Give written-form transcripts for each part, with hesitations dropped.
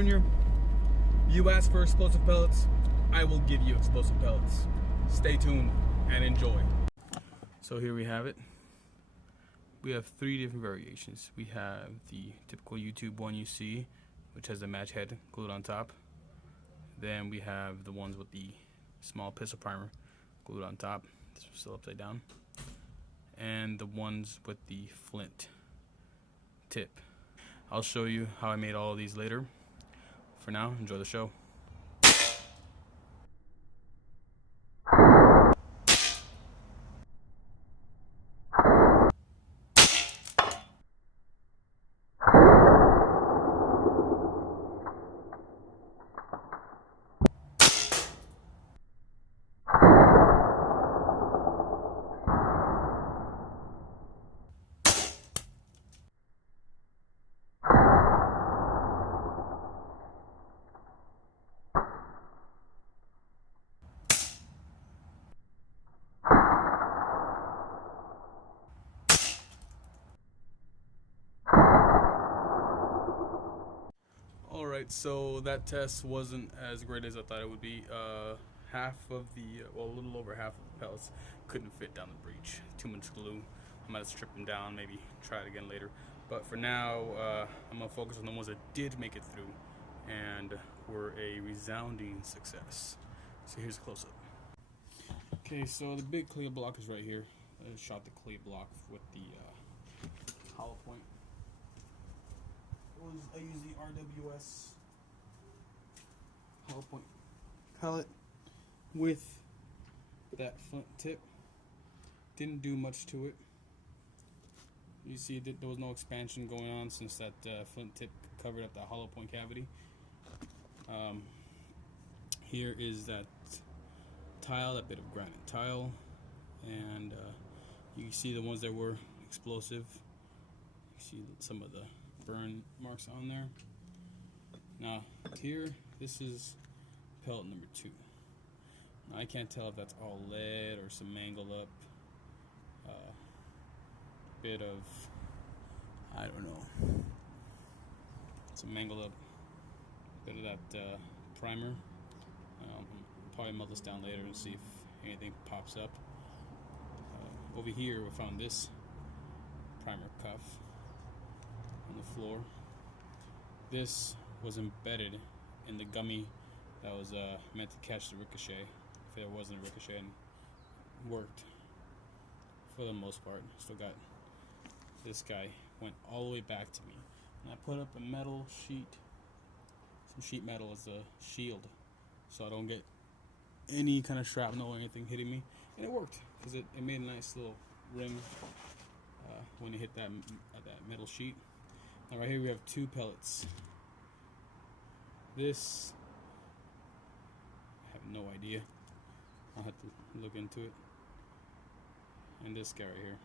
Jr., you asked for explosive pellets, I will give you explosive pellets. Stay tuned and enjoy. So here we have it. We have 3 different variations. We have the typical YouTube one you see, which has the match head glued on top. Then we have the ones with the small pistol primer glued on top. This is still upside down. And the ones with the flint tip. I'll show you how I made all of these later. For now, enjoy the show. Alright, so that test wasn't as great as I thought it would be. Half of the, well, a little over half of the pellets couldn't fit down the breech. Too much glue. I might have stripped them down, maybe try it again later. But for now, I'm going to focus on the ones that did make it through and were a resounding success. So here's a close-up. Okay, so the big clear block is right here. I shot the clear block with the hollow point. I used the RWS hollow point pellet with that flint tip. Didn't do much to it. You see that there was no expansion going on since that flint tip covered up that hollow point cavity. Here is that tile, that bit of granite tile, and you can see the ones that were explosive. You see some of the burn marks on there. Now here, this is pellet number 2. Now, I can't tell if that's all lead or some mangled up bit of, I don't know, some mangled up bit of that primer. Probably melt this down later and see if anything pops up. Over here we found this primer cuff on the floor. This was embedded in the gummy that was meant to catch the ricochet, if there wasn't a ricochet, and worked for the most part. Still got this guy, went all the way back to me, and I put up a metal sheet, some sheet metal as a shield, so I don't get any kind of shrapnel or anything hitting me, and it worked because it made a nice little ring when it hit that metal sheet. Now right here we have 2 pellets. This, I have no idea. I'll have to look into it. And this guy right here.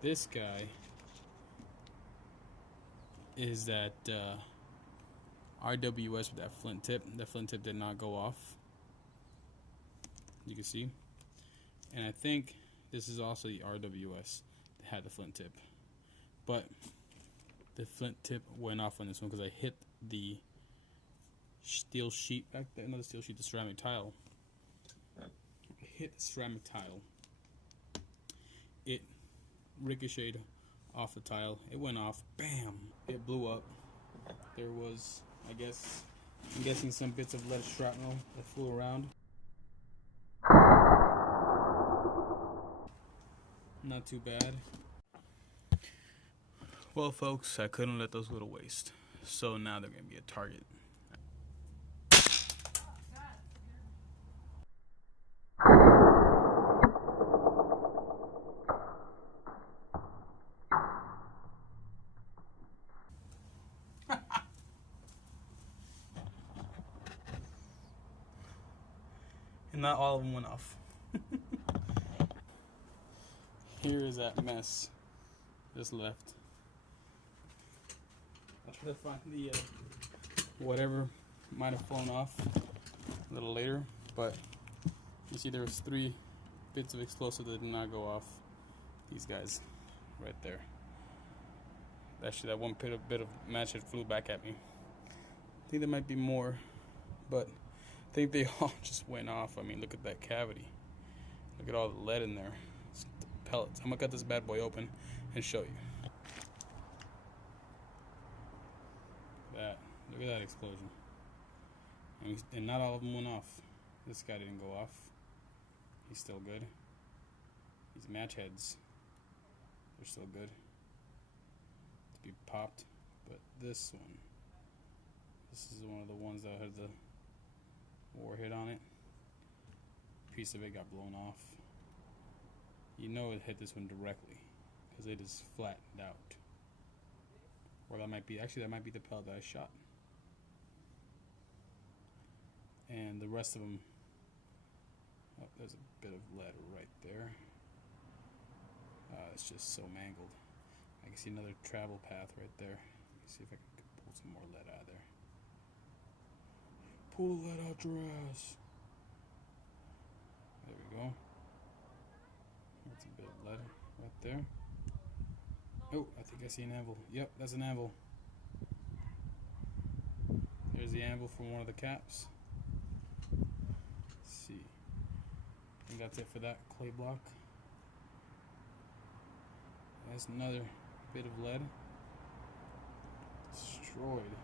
This guy is that RWS with that flint tip. The flint tip did not go off. You can see. And I think this is also the RWS that had the flint tip. But the flint tip went off on this one because I hit the steel sheet back there, another steel sheet, the ceramic tile. I hit the ceramic tile. It ricocheted off the tile. It went off. Bam! It blew up. There was, I'm guessing some bits of lead shrapnel that flew around. Not too bad. Well, folks, I couldn't let those go to waste. So now they're going to be a target. And not all of them went off. Here is that mess just left. I'll try to find the whatever might have flown off a little later, but you see there was 3 bits of explosive that did not go off. These guys right there. Actually, that one bit of match had flew back at me. think there might be more, but I think they all just went off. I mean, look at that cavity. Look at all the lead in there. It's the pellets. I'm gonna cut this bad boy open and show you. Look at that explosion. And not all of them went off. This guy didn't go off. He's still good. These match heads, they're still good to be popped. But this is one of the ones that had the warhead on it. A piece of it got blown off. You know it hit this one directly because it is flattened out. Or that might be the pellet that I shot. And the rest of them, oh, there's a bit of lead right there. It's just so mangled. I can see another travel path right there. Let's see if I can pull some more lead out of there. Pull the lead out your ass. There we go. That's a bit of lead right there. Oh, I think I see an anvil. Yep, that's an anvil. There's the anvil from one of the caps. Let's see. I think that's it for that clay block. That's another bit of lead. Destroyed.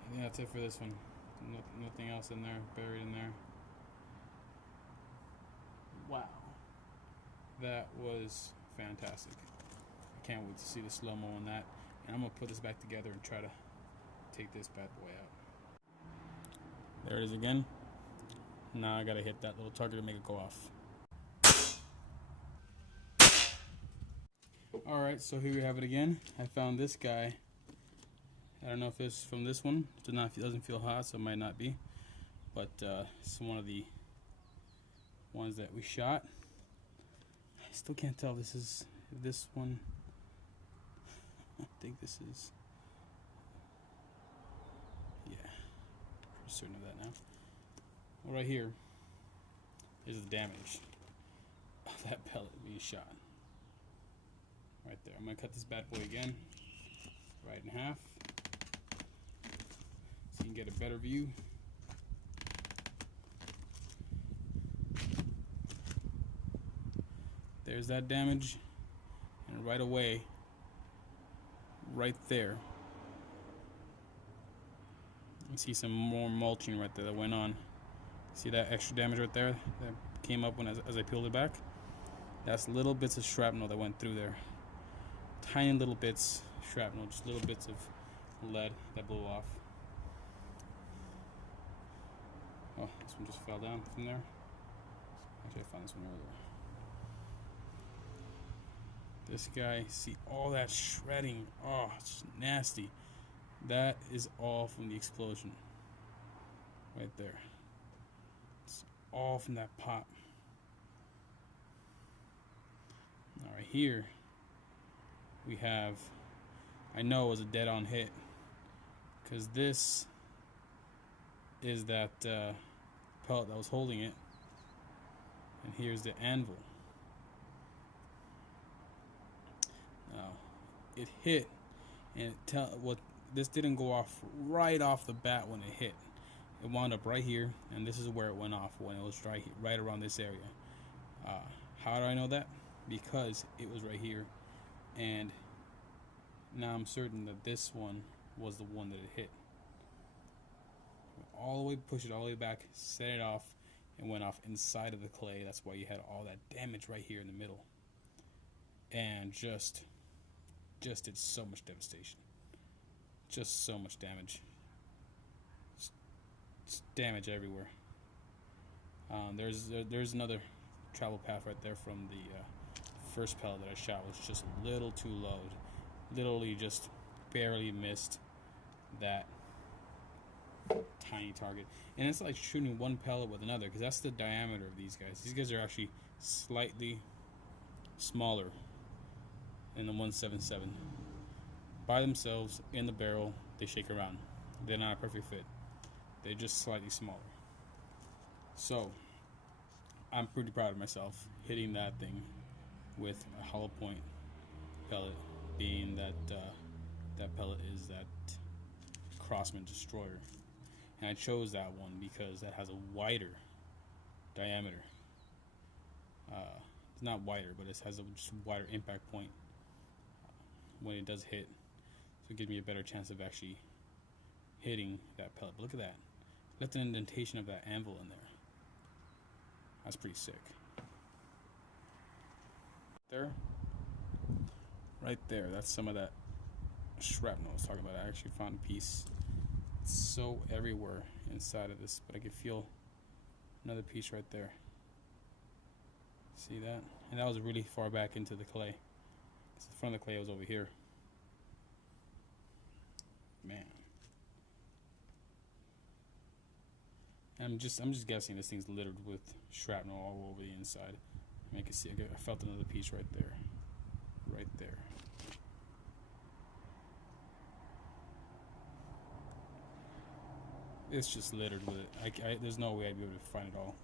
I think that's it for this one. Nothing else in there, buried in there. Wow. That was fantastic. I can't wait to see the slow-mo on that. And I'm going to put this back together and try to take this bad boy out. There it is again. Now I got to hit that little target to make it go off. Alright, so here we have it again. I found this guy. I don't know if it's from this one. It doesn't feel hot, so it might not be. But it's one of the ones that we shot. I still can't tell this is this one. I think this is, yeah, I'm certain of that now. Well, right here is the damage of that pellet being shot. Right there. I'm going to cut this bad boy again, right in half, so you can get a better view. There's that damage, and right away, right there, you see some more mulching right there that went on. See that extra damage right there that came up as I peeled it back? That's little bits of shrapnel that went through there. Tiny little bits, shrapnel, just little bits of lead that blew off. Oh, this one just fell down from there. Actually, I found this one earlier. This guy, see all that shredding. Oh, it's nasty. That is all from the explosion. Right there. It's all from that pop. Now right here, we have, I know it was a dead-on hit, because this is that pellet that was holding it, and here's the anvil. Now, it hit, and this didn't go off right off the bat when it hit. It wound up right here, and this is where it went off when it was right around this area. How do I know that? Because it was right here, and now I'm certain that this one was the one that it hit. All the way, push it all the way back, set it off, and went off inside of the clay. That's why you had all that damage right here in the middle, and just did so much devastation. Just so much damage. Just damage everywhere. There's another travel path right there from the first pellet that I shot. Was just a little too low. Literally just barely missed that tiny target. And it's like shooting one pellet with another, because that's the diameter of these guys. These guys are actually slightly smaller than the 177. By themselves in the barrel, they shake around. They're not a perfect fit. They're just slightly smaller. So I'm pretty proud of myself hitting that thing with a hollow point pellet, being that that pellet is that Crossman Destroyer. And I chose that one because that has a wider diameter. It's not wider, but it has a just wider impact point when it does hit. So it gives me a better chance of actually hitting that pellet. But look at that. Left an indentation of that anvil in there. That's pretty sick. There. Right there. That's some of that shrapnel I was talking about. I actually found a piece. It's so everywhere inside of this, but I can feel another piece right there. See that? And that was really far back into the clay. So the front of the clay was over here. Man. I'm just guessing this thing's littered with shrapnel all over the inside. I can see. I felt another piece right there. Right there. It's just littered with it. There's no way I'd be able to find it all.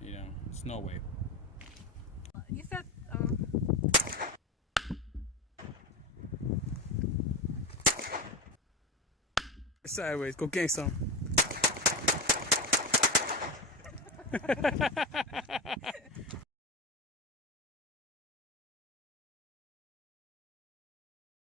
You know, there's no way. You said, Sideways, go gang some.